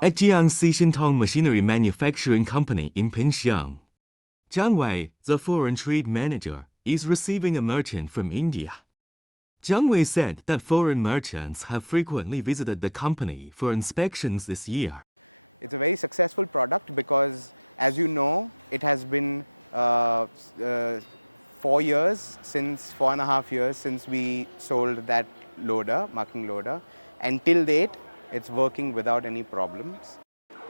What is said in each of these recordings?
at Jiangxi Shintong Machinery Manufacturing Company in Pinxiang. Jiang Wei, the foreign trade manager, is receiving a merchant from India. Jiang Wei said that foreign merchants have frequently visited the company for inspections this year. It's a very successful product because, as you know, it has been 4.5 years since we sold that loader, marking loader, and till date it's working without any problems.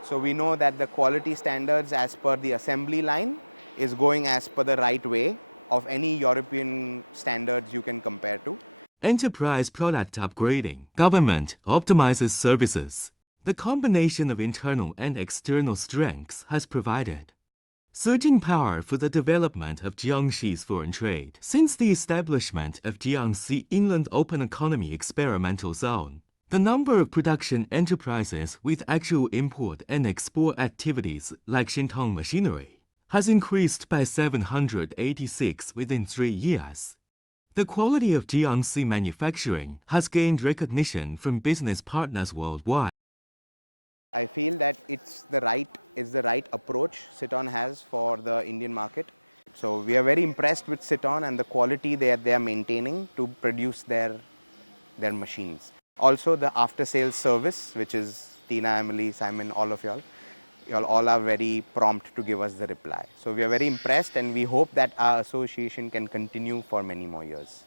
So we know that the quality standards as per the assembly line is going as per the right way of any European standards you can compare to. Enterprise product upgrading. Government optimizes services. The combination of internal and external strengths has provided surging power for the development of Jiangxi's foreign trade. Since the establishment of Jiangxi Inland Open Economy Experimental Zone, the number of production enterprises with actual import and export activities like Shintong Machinery has increased by 786 within 3 years. The quality of Jiangxi manufacturing has gained recognition from business partners worldwide. I feel that it's the right approach Citon has for the Indian market. So we are very impressed with Citon and the quality they are maintaining to produce their machines. Also the after sales service, which is Tina, Emily, Simon, all of y'all all are very prompt to give us the reply. So we are very impressed and we hope that our association can continue for many more years.